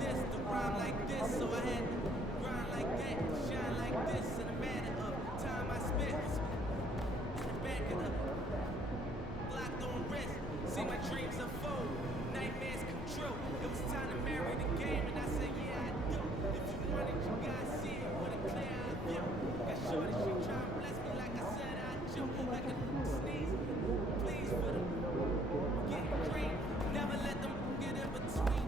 this, to rhyme like this, so I had to grind like that, shine like this. In a matter of time I spent was in the back of the block on wrist. See my dreams unfold, nightmares come true. It was time to marry the game, and I said, yeah, I do. If you want it, you gotta see it with a clear eye view. Got shorty, she try and bless me like I said I do. Like a sneeze, please for them getting green. Never let them get in between.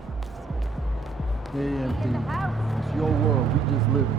Hey, Anthony, it's your world. We just live it.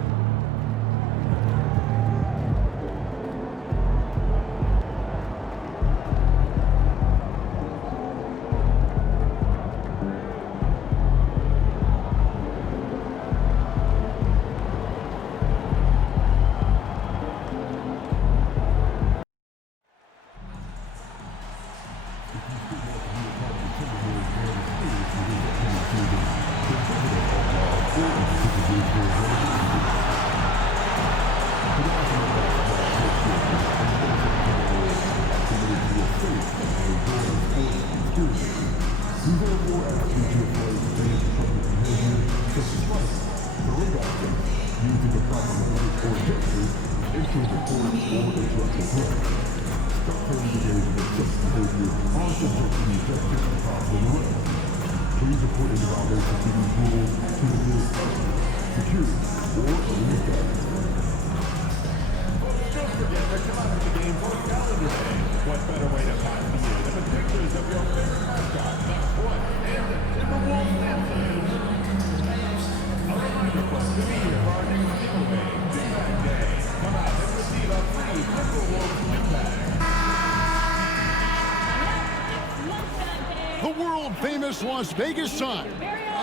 The world-famous Las Vegas sign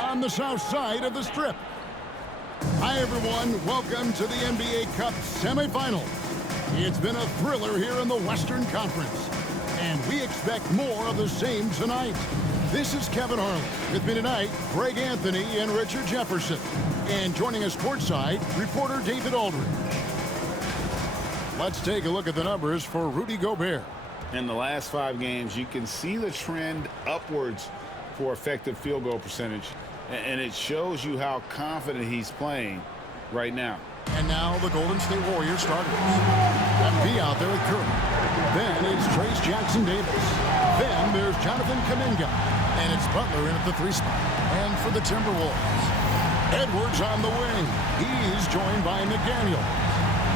on the south side of the Strip. Hi, everyone. Welcome to the NBA Cup semifinal. It's been a thriller here in the Western Conference, and we expect more of the same tonight. This is Kevin Harlan. With me tonight, Greg Anthony and Richard Jefferson. And joining us courtside, reporter David Aldridge. Let's take a look at the numbers for Rudy Gobert. In the last 5 games, you can see the trend upwards for effective field goal percentage, and it shows you how confident he's playing right now. And now the Golden State Warriors starters. MV out there with Curry. Then it's Trace Jackson-Davis. Then there's Jonathan Kuminga. And it's Butler in at the 3 spot. And for the Timberwolves, Edwards on the wing. He's joined by McDaniel.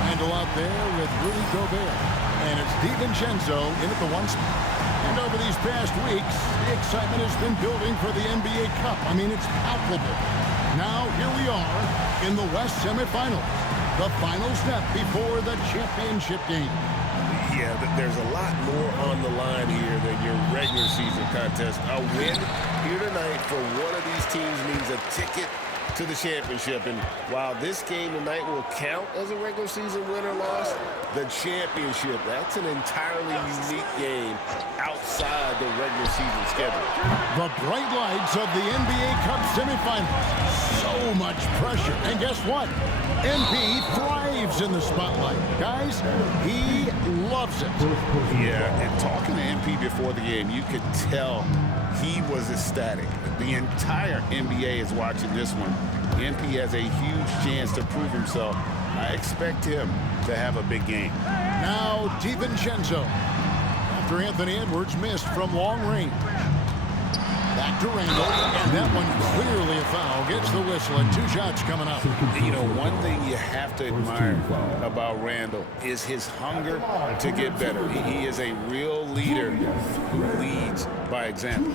Randall out there with Rudy Gobert. And it's DiVincenzo in at the 1 spot. And over these past weeks, the excitement has been building for the NBA Cup. I mean, it's palpable. Now, here we are in the West semifinals. The final step before the championship game. Yeah, there's a lot more on the line here than your regular season contest. A win here tonight for one of these teams means a ticket to the championship. And while this game tonight will count as a regular season win or loss, the championship, that's an entirely unique game outside the regular season schedule. The bright lights of the NBA Cup semifinals. So much pressure. And guess what? MP thrives in the spotlight. Guys, he loves it. Yeah, and talking to MP before the game, you could tell he was ecstatic. The entire NBA is watching this one. MP has a huge chance to prove himself. I expect him to have a big game. Now DiVincenzo. After Anthony Edwards missed from long range. Back to Randall, and that one clearly a foul. Gets the whistle, and 2 shots coming up. You know, one thing you have to admire about Randall is his hunger to get better. He is a real leader who leads by example.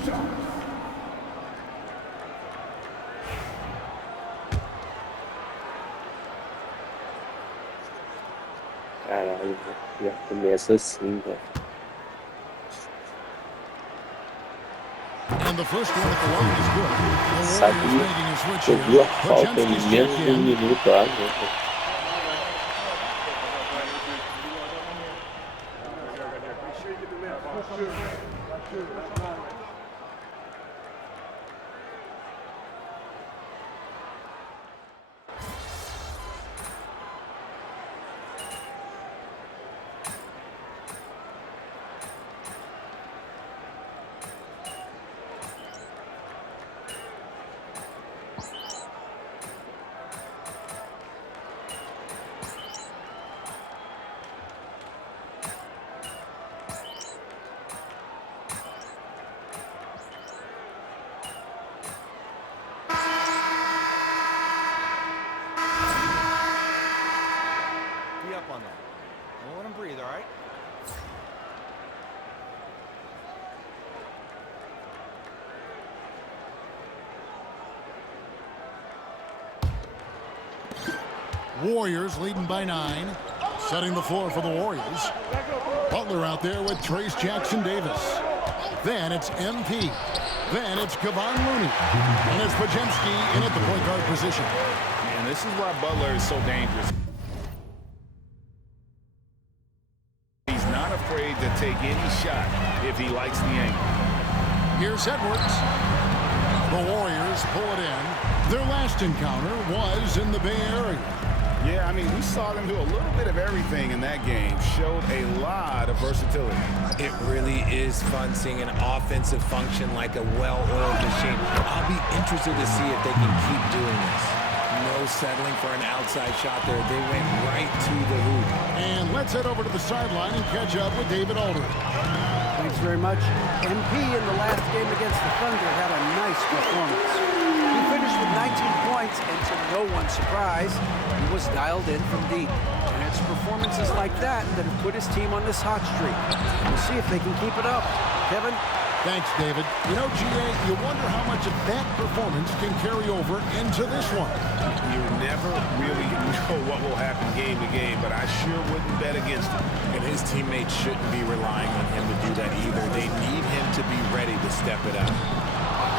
Caralho, já começa assim, velho. And the first one at the line is good. The Sabia. Warriors making a switch Eu vi a here. falta em Podziemski's menos checked de in. minuto, velho. Warriors leading by 9. Setting the floor for the Warriors. Butler out there with Trace Jackson-Davis. Then it's MP. Then it's Kevon Looney. And it's Podziemski in at the point guard position. And this is why Butler is so dangerous. He's not afraid to take any shot if he likes the angle. Here's Edwards. The Warriors pull it in. Their last encounter was in the Bay Area. Yeah, I mean, we saw them do a little bit of everything in that game. Showed a lot of versatility. It really is fun seeing an offensive function like a well-oiled machine. I'll be interested to see if they can keep doing this. No settling for an outside shot there. They went right to the hoop. And let's head over to the sideline and catch up with David Aldridge. Thanks very much. MP in the last game against the Thunder had a nice performance. He finished with 19 points, and to no one's surprise, he was dialed in from deep. And it's performances like that that have put his team on this hot streak. We'll see if they can keep it up. Kevin? Thanks, David. You know, GA, you wonder how much of that performance can carry over into this one. You never really know what will happen game to game, but I sure wouldn't bet against him. And his teammates shouldn't be relying on him to do that either. They need him to be ready to step it up.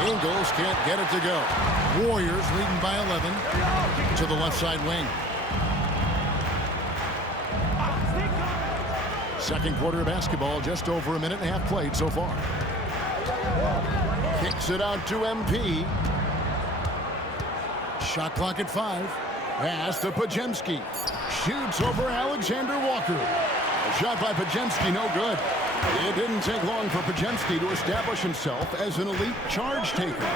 Ingles can't get it to go. Warriors leading by 11 to the left side wing. Second quarter of basketball, just over a minute and a half played so far. Kicks it out to MP. Shot clock at 5. Pass to Podziemski. Shoots over Alexander Walker. Shot by Podziemski, no good. It didn't take long for Podziemski to establish himself as an elite charge taker.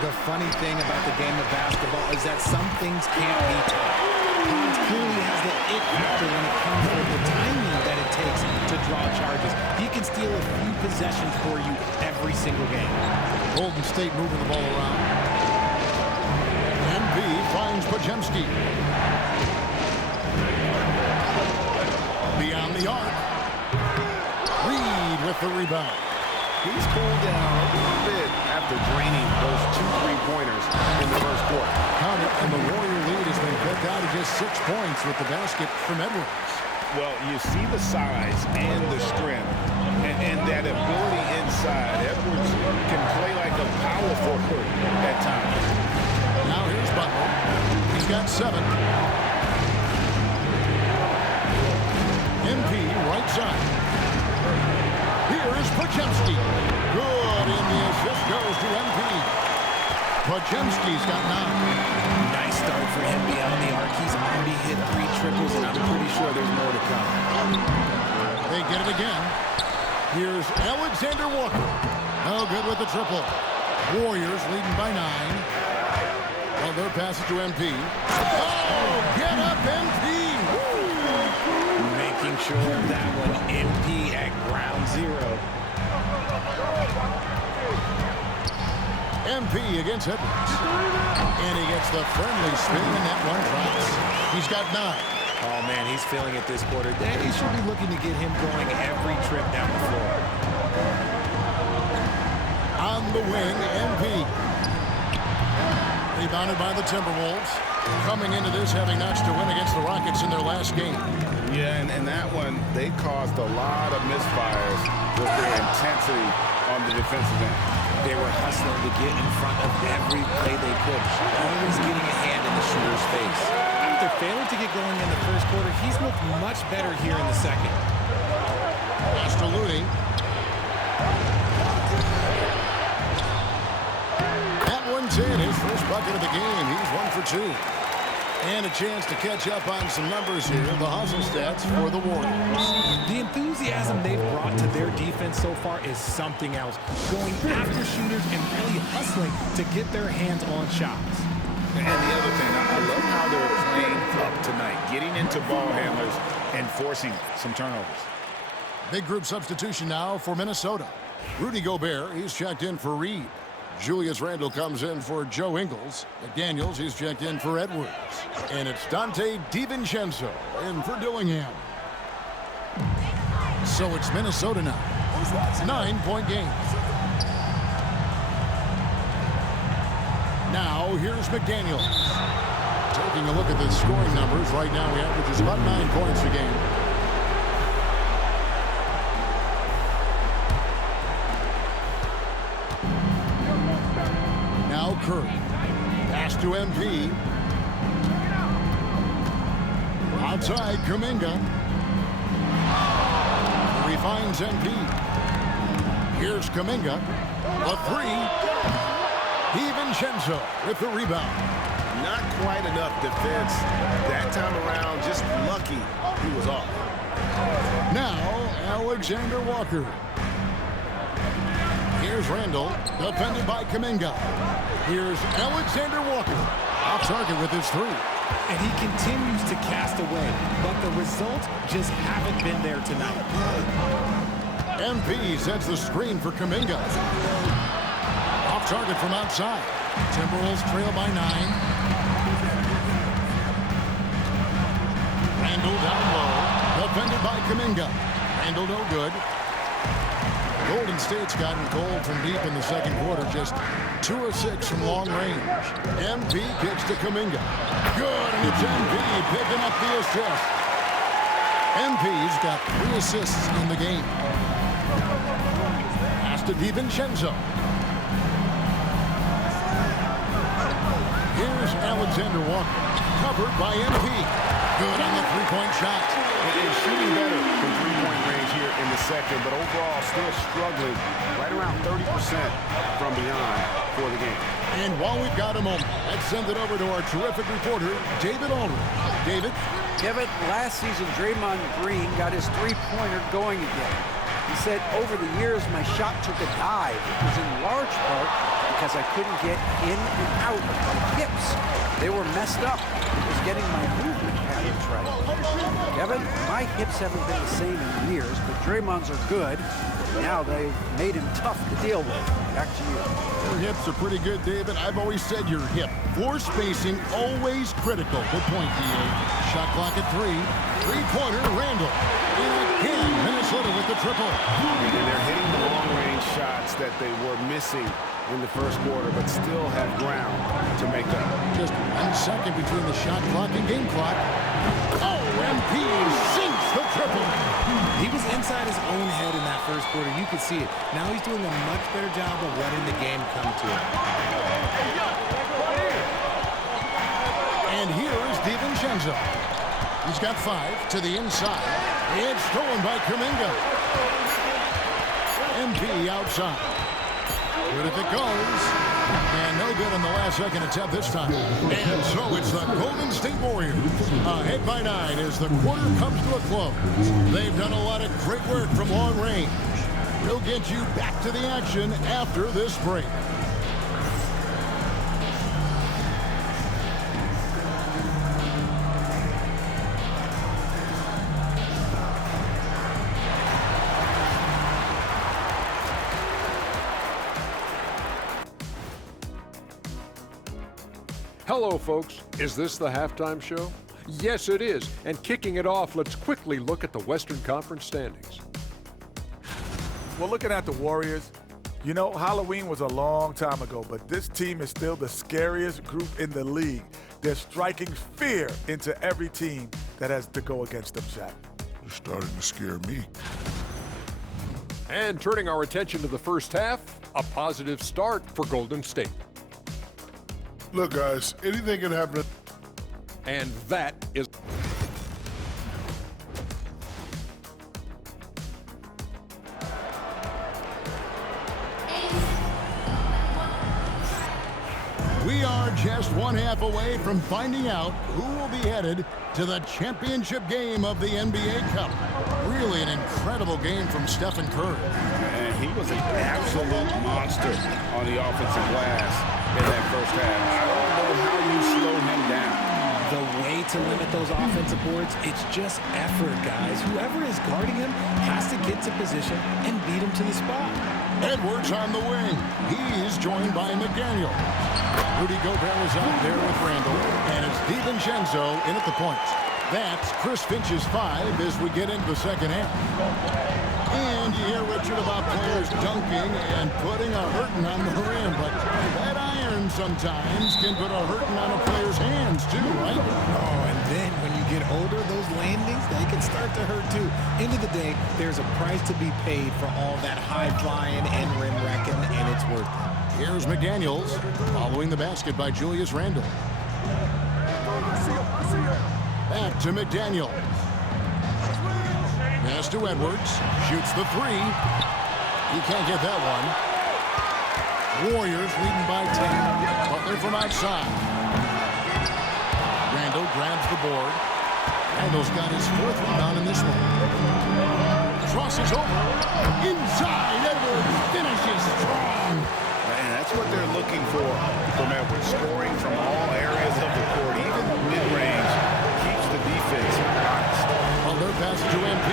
The funny thing about the game of basketball is that some things can't be taught. Hans clearly has the it factor when it comes to the timing that it takes to draw charges. He can steal a few possessions for you every single game. Golden State moving the ball around. MP finds Podziemski. Beyond the arc. Reed with the rebound. He's cooled down a little bit after draining those 2 3-pointers in the first quarter. Count it, and the Warrior lead has been cut down to just 6 points with the basket from Edwards. Well, you see the size and the strength and that ability inside. Edwards can play like a power forward at times. Now here's Butler. He's got 7. MP right side. Here is Podziemski. Good, and the assist goes to MP. Podziemski's got 9. Nice start for him beyond the arc. He's already hit 3 triples, and I'm pretty sure there's more to come. They get it again. Here's Alexander Walker. No good with the triple. Warriors leading by 9. Well, their pass it to MP. Oh, get up, MP! Making sure of that one. MP at ground zero. MP against Edwards. And he gets the friendly spin, and that one drops. He's got 9. Oh, man, he's feeling it this quarter. They should be looking to get him going every trip down the floor. On the wing, MP. Rebounded by the Timberwolves. Coming into this, having notched a win against the Rockets in their last game. Yeah, and that one, they caused a lot of misfires with their intensity on the defensive end. They were hustling to get in front of every play they could, always getting a hand in the shooter's face. After failing to get going in the first quarter, he's looked much better here in the second. Pass to Looney. That one's in. His first bucket of the game. He's 1 for 2. And a chance to catch up on some numbers here. The hustle stats for the Warriors. The enthusiasm they've brought to their defense so far is something else. Going after shooters and really hustling to get their hands on shots. And the other thing, I love how they're playing up tonight, getting into ball handlers and forcing some turnovers. Big group substitution now for Minnesota. Rudy Gobert, he's checked in for Reed. Julius Randle comes in for Joe Ingles. McDaniels, he's checked in for Edwards. And it's Dante DiVincenzo in for Dillingham. So it's Minnesota now. 9-point game. Now here's McDaniels. To Taking a look at the scoring numbers, right now he averages about 9 points a game. Now Curry. Pass to MP. Outside Kuminga. Curry finds MP. Here's Kuminga. The three. DiVincenzo with the rebound. Not quite enough defense that time around. Just lucky he was off. Now Alexander Walker. Here's Randall, defended by Kuminga. Here's Alexander Walker. Off target with his three. And he continues to cast away, but the results just haven't been there tonight. MP sets the screen for Kuminga. Off target from outside. Timberwolves trail by 9. Randall down low, defended by Kuminga. Randall no good. Golden State's gotten cold from deep in the second quarter, just 2 of 6 from long range. MP kicks to Kuminga. Good, and it's MP picking up the assist. MP's got 3 assists in the game. Pass to DiVincenzo. Here's Alexander Walker, covered by MP. Good on the three-point shot. Is shooting better from three-point range here in the second, but overall still struggling right around 30% from beyond for the game. And while we've got a moment, let's send it over to our terrific reporter, David Aldridge. David? Kevin, last season, Draymond Green got his three-pointer going again. He said, over the years, my shot took a dive. It was in large part because I couldn't get in and out of my hips. They were messed up. It was getting my movement patterns right. Kevin, my hips haven't been the same in years, but Draymond's are good. Now they've made him tough to deal with. Back to you. Your hips are pretty good, David. I've always said your hip. Floor spacing, always critical. Good point, D.A. Shot clock at 3. Three-pointer, Randall. And again, Minnesota with the triple. And they're hitting the long-range shots that they were missing in the first quarter, but still have ground to make up. Just 1 second between the shot clock and game clock. Oh, MP sinks the triple. He was inside his own head in that first quarter. You could see it. Now he's doing a much better job of letting the game come to him. And here is DiVincenzo. He's got 5 to the inside. It's stolen by Kuminga. MP outside. Good if it goes. And no good on the last second attempt this time. And so it's the Golden State Warriors ahead by 9 as the quarter comes to a close. They've done a lot of great work from long range. We'll get you back to the action after this break. Hello, folks. Is this the halftime show? Yes, it is. And kicking it off, let's quickly look at the Western Conference standings. Well, looking at the Warriors, you know, Halloween was a long time ago, but this team is still the scariest group in the league. They're striking fear into every team that has to go against them, Shaq. You're starting to scare me. And turning our attention to the first half, a positive start for Golden State. Look, guys, anything can happen. And that is... We are just 1 half away from finding out who will be headed to the championship game of the NBA Cup. Really an incredible game from Stephen Curry. And he was an absolute monster on the offensive glass in that first half. I don't know how you slow him down. The way to limit those offensive boards, it's just effort, guys. Whoever is guarding him has to get to position and beat him to the spot. Edwards on the wing. He's joined by McDaniel. Rudy Gobert is out there with Randall, and it's DiVincenzo in at the points. That's Chris Finch's 5 as we get into the second half. And you hear, Richard, about players dunking and putting a hurting on the rim, but that iron sometimes can put a hurting on a player's hands too, right? Oh, and then when you get older, those landings, they can start to hurt too. End of the day, there's a price to be paid for all that high flying and rim wrecking, and it's worth it. Here's McDaniels following the basket by Julius Randle. Back to McDaniels. Pass to Edwards. Shoots the three. He can't get that one. Warriors leading by 10. Butler from outside. Randle grabs the board. Randle's got his 4th rebound in this one. Crosses over. Inside. Edwards finishes strong. And that's what they're looking for from Edwards. Scoring from all areas of the court, even mid-range, keeps the defense honest. Butler passes to MP.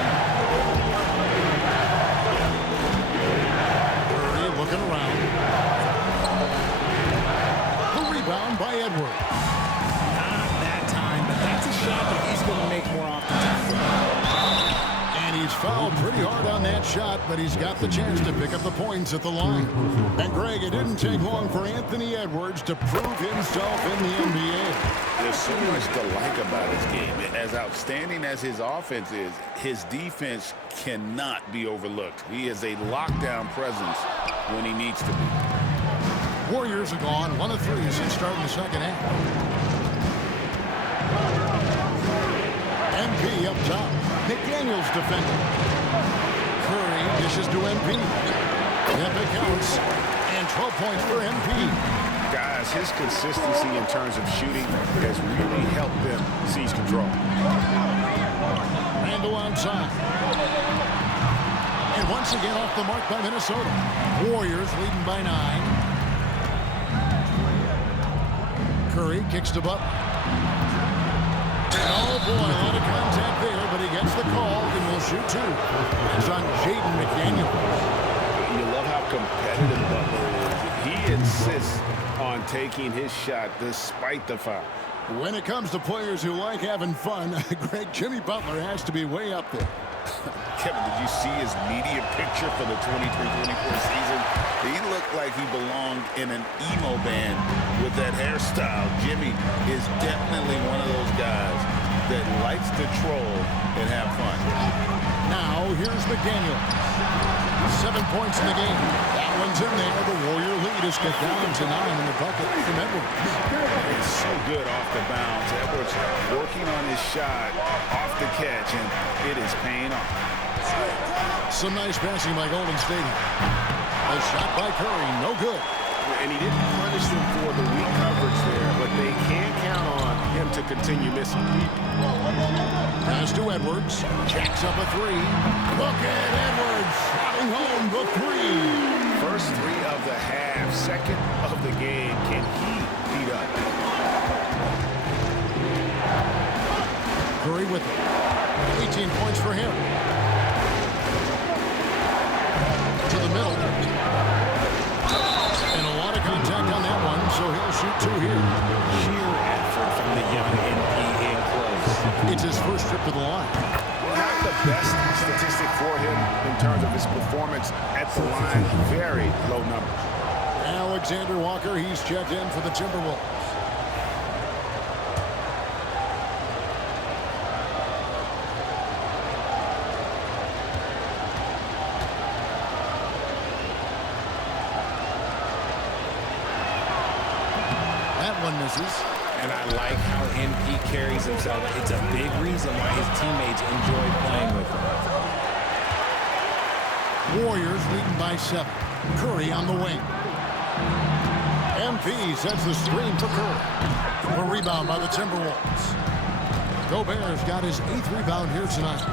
Curry looking around. The rebound by Edwards. Not that time, but that's a shot that he's going to make more often. And he's fouled pretty hard on that shot, but he's got the chance to pick up the points at the line. And Greg, it didn't take long for Anthony Edwards to prove himself in the NBA. There's so much to like about his game. As outstanding as his offense is, his defense cannot be overlooked. He is a lockdown presence when he needs to be. Warriors are gone 1 of 3 since starting the second half. MP up top. McDaniels defending. Curry dishes to MP. Yep, it counts. And 12 points for MP. Guys, his consistency in terms of shooting has really helped them seize control. Randle outside. And once again off the mark by Minnesota. Warriors leading by 9. Curry kicks to Butler. Oh boy, a lot of contact there, but he gets the call and will shoot 2. It's on Jaden McDaniels. You love how competitive Butler is. He insists on taking his shot despite the foul. When it comes to players who like having fun, Greg, Jimmy Butler has to be way up there. Kevin, did you see his media picture for the 23-24 season? He looked like he belonged in an emo band with that hairstyle. Jimmy is definitely one of those guys that likes to troll and have fun. Now, here's McDaniels. 7 points in the game. That one's in there. The Warrior lead is cut down to 9 in the bucket from Edwards. It's so good off the bounce. Edwards working on his shot off the catch, and it is paying off. Some nice passing by Golden State. A shot by Curry, no good. And he didn't punish them for the weak coverage there, but they can count on him to continue missing. Pass to Edwards. Jacks up a 3. Look at Edwards shotting home the 3. First 3 of the half, second of the game. Can he beat up? Curry with it. 18 points for him. To the middle. And a lot of contact on that one, so he'll shoot 2 here. Sheer effort from the young NP in close. It's his first trip to the line. Not the best statistic for him in terms of his performance at the line. Very low numbers. Alexander Walker, he's checked in for the Timberwolves. Misses. And I like how NP carries himself. It's a big reason why his teammates enjoy playing with him. Warriors leading by 7. Curry on the wing. MP sets the screen for Curry. A rebound by the Timberwolves. Gobert's got his 8th rebound here tonight.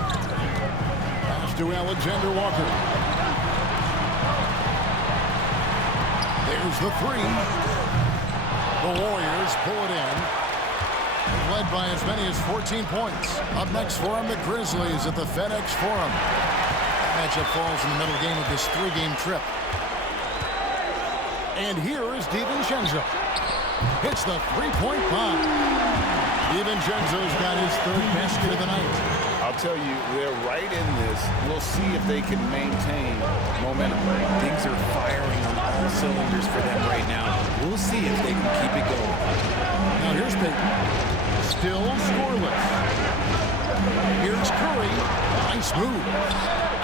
Pass to Alexander Walker. There's the 3. The Warriors pull it in. Led by as many as 14 points. Up next for them, the Grizzlies at the FedEx Forum. Matchup falls in the middle game of this 3-game trip. And here is DiVincenzo. Hits the 3-point bomb. DiVincenzo's got his 3rd basket of the night. I'll tell you, they're right in this. We'll see if they can maintain momentum. Things are firing on all cylinders for them right now. We'll see if they can keep it going. Now here's Peyton. Still scoreless. Here's Curry. Nice move.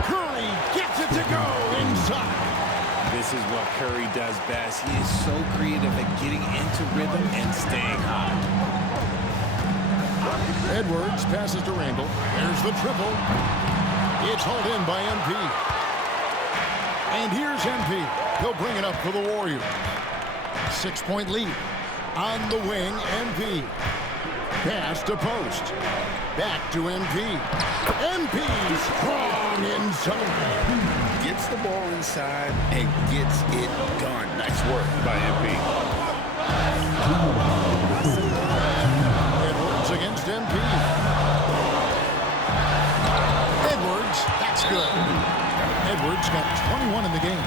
Curry gets it to go inside. This is what Curry does best. He is so creative at getting into rhythm and staying hot. Edwards passes to Randall. There's the triple. It's hauled in by MP. And here's MP. He'll bring it up for the Warriors. 6-point lead. On the wing, MP. Pass to post. Back to MP. MP strong inside. Gets the ball inside and gets it done. Nice work by MP. Edwards against MP. Edwards, that's good. Edwards got 21 in the game.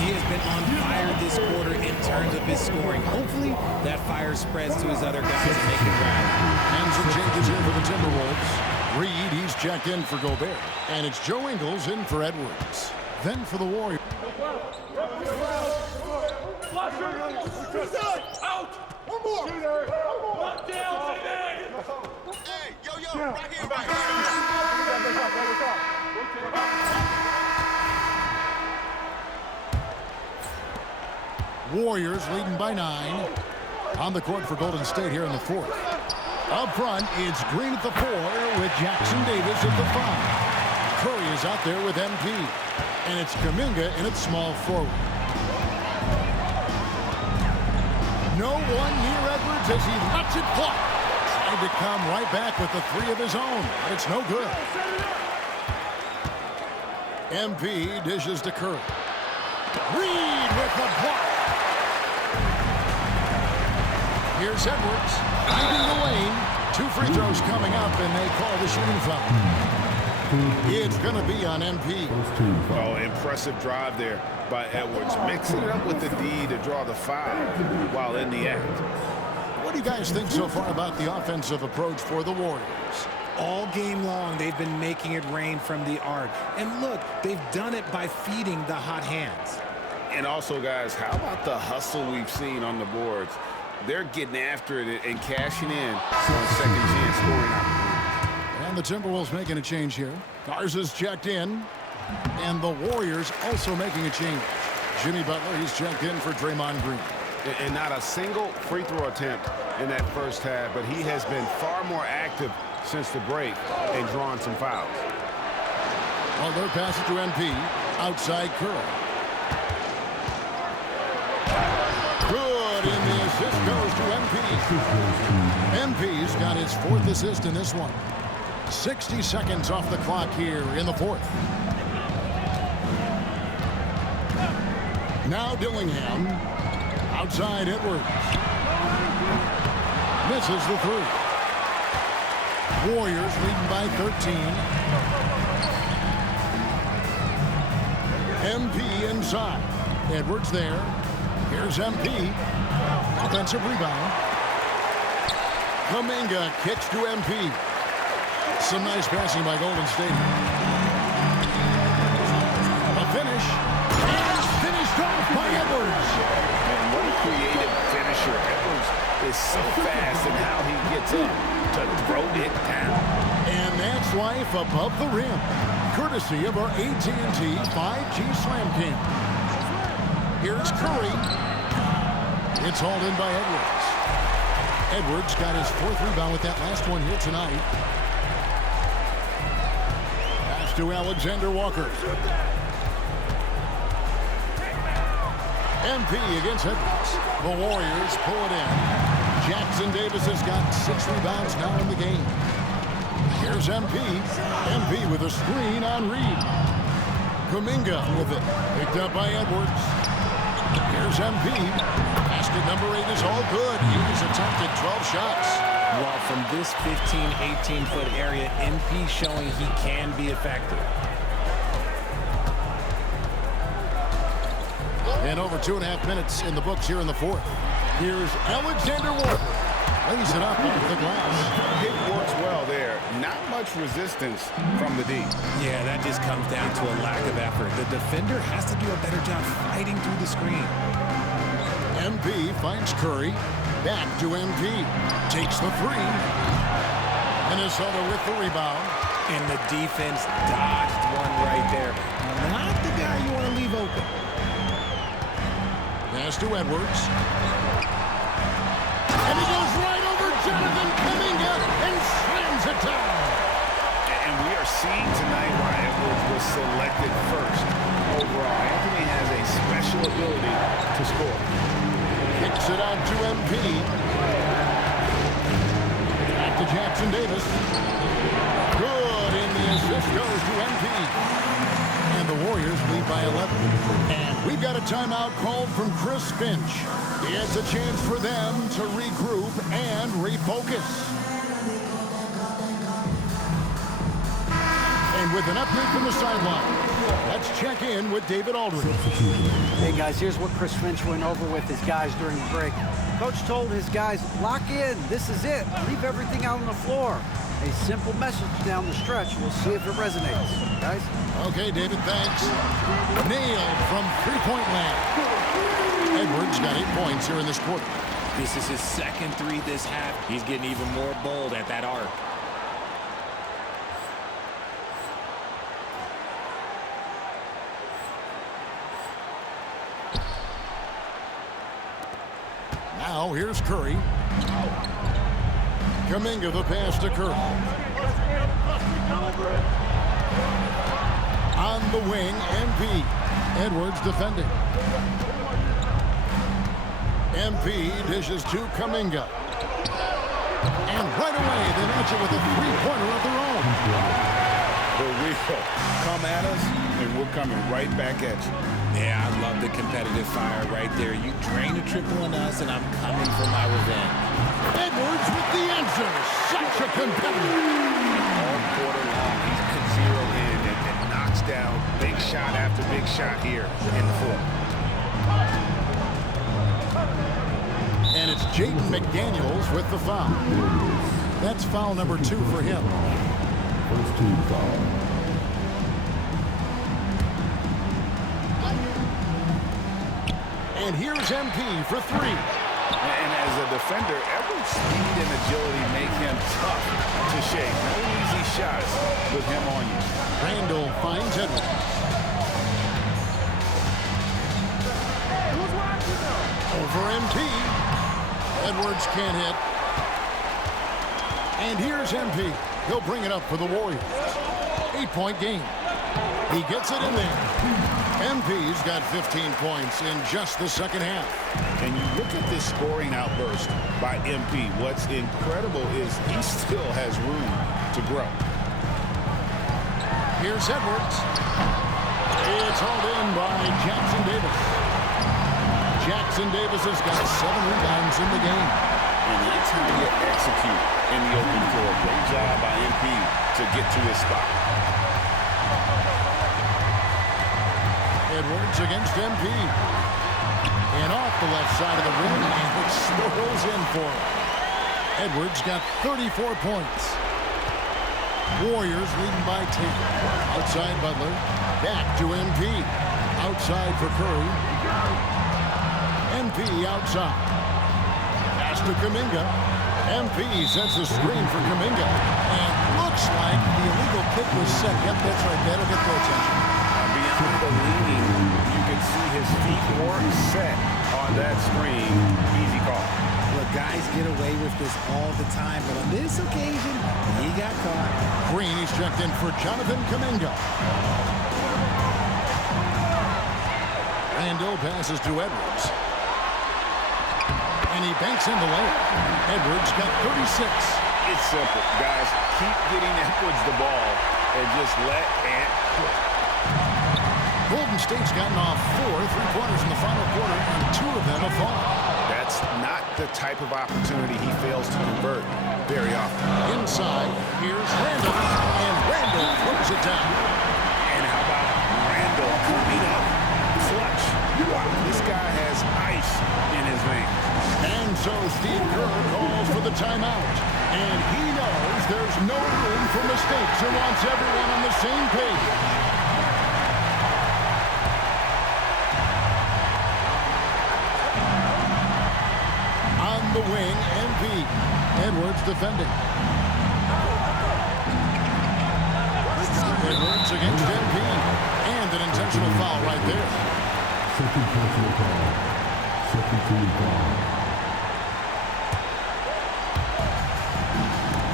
He has been on fire this quarter in terms of his scoring. Hopefully, that fire spreads to his other guys and they can grab it. And some changes here for the Timberwolves. Reed, he's checked in for Gobert. And it's Joe Ingles in for Edwards. Then for the Warriors. Out! One more! One down! Hey, yo, right here, right Warriors leading by 9. On the court for Golden State here in the 4th. Up front, it's Green at the 4 with Jackson Davis at the 5. Curry is out there with MP. And it's Kuminga in its small forward. No one near Edwards as he lets it fly. Trying to come right back with the 3 of his own, but it's no good. MP dishes to Curry. Reed with the block. Here's Edwards, finding the lane. 2 free throws coming up, and they call the shooting foul. It's going to be on MP. Oh, impressive drive there by Edwards. Mixing it up with the D to draw the foul while in the act. What do you guys think so far about the offensive approach for the Warriors? All game long, they've been making it rain from the arc. And look, they've done it by feeding the hot hands. And also, guys, how about the hustle we've seen on the boards? They're getting after it and cashing in on second chance scoring opportunities. And the Timberwolves making a change here. Garza's checked in. And the Warriors also making a change. Jimmy Butler, he's checked in for Draymond Green. And not a single free throw attempt in that first half, but he has been far more active since the break and drawn some fouls. Butler passes to MP. Outside Curry. Good, and the assist goes to MP. MP's got his 4th assist in this one. 60 seconds off the clock here in the 4th. Now Dillingham. Outside Edwards. Misses the 3. Warriors leading by 13. MP inside. Edwards there. Here's MP. Offensive rebound. Kuminga kicks to MP. Some nice passing by Golden State. A finish. And finished off by Edwards. And what a creative finisher. Edwards is so fast in how he gets up to throw it down. And that's life above the rim. Courtesy of our AT&T 5G Slam King. Here's Curry. It's hauled in by Edwards. Edwards got his 4th rebound with that last one here tonight. Pass to Alexander Walker. MP against Edwards. The Warriors pull it in. Jackson Davis has got 6 rebounds now in the game. Here's MP. MP with a screen on Reed. Kuminga with it. Picked up by Edwards. Here's MP. Basket number 8 is all good. He has attempted 12 shots. Well, from this 15, 18-foot area, MP showing he can be effective. And over 2.5 minutes in the books here in the 4th. Here's Alexander Walker. Lays it up off the glass. It works well there. Not much resistance from the D. Yeah, that just comes down to a lack of effort. The defender has to do a better job fighting through the screen. MP finds Curry. Back to MP. Takes the three. Minnesota with the rebound. And the defense dodged one right there. Not the guy you want to leave open. Pass to Edwards. And he goes right over Jonathan Kuminga and slams it down. And we are seeing tonight why Edwards was selected first overall. Anthony has a special ability to score. Kicks it out to MP. Back to Jackson Davis. Good, and the assist goes to MP. And the Warriors lead by 11. And we've got a timeout called from Chris Finch. It's a chance for them to regroup and refocus. And with an update from the sideline, let's check in with David Aldridge. Hey guys, here's what Chris Finch went over with his guys during the break. Coach told his guys, lock in, this is it, leave everything out on the floor. A simple message down the stretch. We'll see if it resonates, guys. Okay, David, thanks. Nailed from three-point land. Edwards got 8 points here in this quarter. This is his second three this half. He's getting even more bold at that arc. Now here's Curry. Kuminga the pass to Curry. On the wing, MP. Edwards defending. MP dishes to Kuminga. And right away, they match it with a three-pointer of their own. The real come at us, and we're coming right back at you. Yeah, I love the competitive fire right there. You drain a triple on us, and I'm coming for my revenge. Edwards with the answer. Such a competitor. All quarter long, he's been zeroed in and knocks down big shot after big shot here in the fourth. And it's Jaden McDaniels with the foul. That's foul number 2 for him. First team foul. And here's MP for 3. And as a defender, Edwards' speed and agility make him tough to shake. No easy shots with him on you. Randall finds Edwards. Over MP. Edwards can't hit. And here's MP. He'll bring it up for the Warriors. 8-point game. He gets it in there. MP's got 15 points in just the second half. And you look at this scoring outburst by MP. What's incredible is he still has room to grow. Here's Edwards. It's hauled in by Jackson Davis. Jackson Davis has got 7 rebounds in the game. And that's how you execute in the open floor. Great job by MP to get to his spot. Edwards against MP. And off the left side of the rim, and it swirls in for him. Edwards got 34 points. Warriors leading by 10. Outside Butler. Back to MP. Outside for Curry. MP outside. Pass to Kuminga. MP sets the screen for Kuminga. And looks like the illegal kick was set. Yep, that's right. That'll get their attention. Beyond the leaning, you can see his feet weren't set on that screen. Easy call. Look, guys get away with this all the time, but on this occasion, he got caught. Green is checked in for Jonathan Kuminga. Randall passes to Edwards. And he banks in the layup. Edwards got 36. It's simple, guys. Keep getting Edwards the ball and just let Ant cook. Golden State's gotten off 4 3-pointers in the final quarter, and 2 of them have fallen. That's not the type of opportunity he fails to convert very often. Inside, here's Randall, and Randall throws it down. And how about Randall coming up clutch? Wow, this guy has ice in his veins. And so Steve Kerr calls for the timeout. And he knows there's no room for mistakes and wants everyone on the same page. wing, MP. Edwards defending. Edwards against MP. And an intentional foul right there. Second personal foul. Second team foul.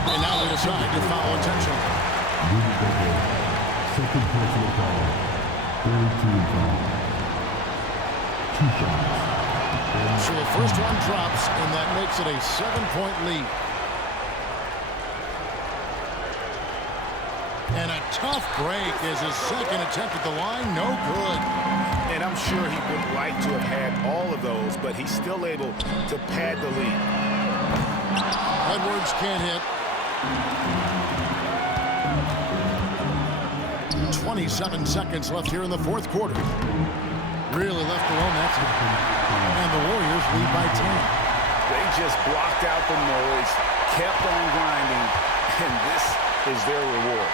And now they decide to foul intentionally. Second personal foul. Third team foul. 2 shots. So the first one drops, and that makes it a 7-point lead. And a tough break is his second attempt at the line. No good. And I'm sure he would like to have had all of those, but he's still able to pad the lead. Edwards can't hit. 27 seconds left here in the fourth quarter. Really left their own net. And the Warriors lead by 10. They just blocked out the noise, kept on grinding, and this is their reward.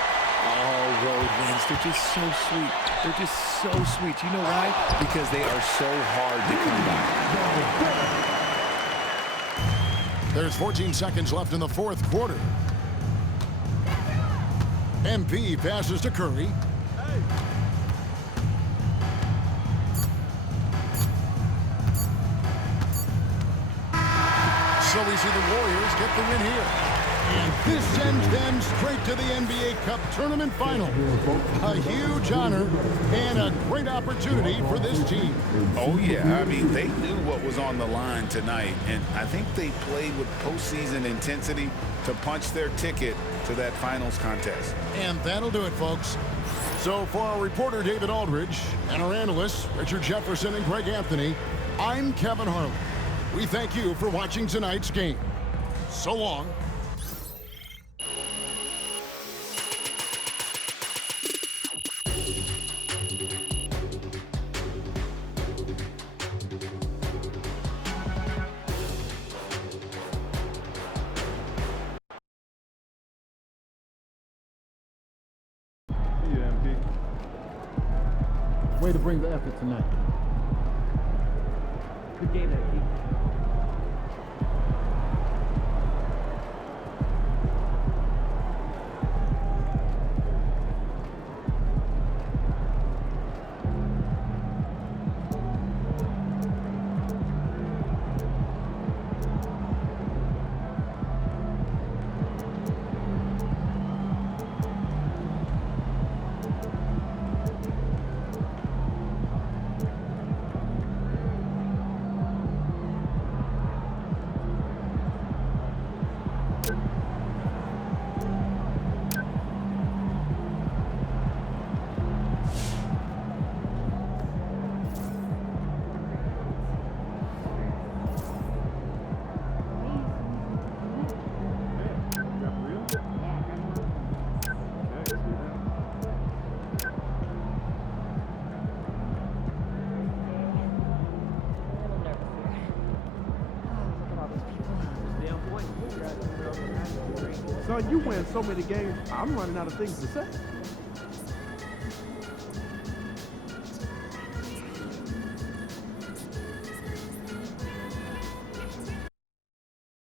All road wins. They're just so sweet. They're just so sweet. You know why? Because they are so hard to come by. There's 14 seconds left in the fourth quarter. MP passes to Curry. So we see the Warriors get the win here. And this sends them straight to the NBA Cup Tournament Final. A huge honor and a great opportunity for this team. Oh, yeah. I mean, they knew what was on the line tonight, and I think they played with postseason intensity to punch their ticket to that finals contest. And that'll do it, folks. So for our reporter, David Aldridge, and our analysts, Richard Jefferson and Greg Anthony, I'm Kevin Harlan. We thank you for watching tonight's game. So long. Way to bring the effort tonight. Good game, MP. Son, you win so many games, I'm running out of things to say.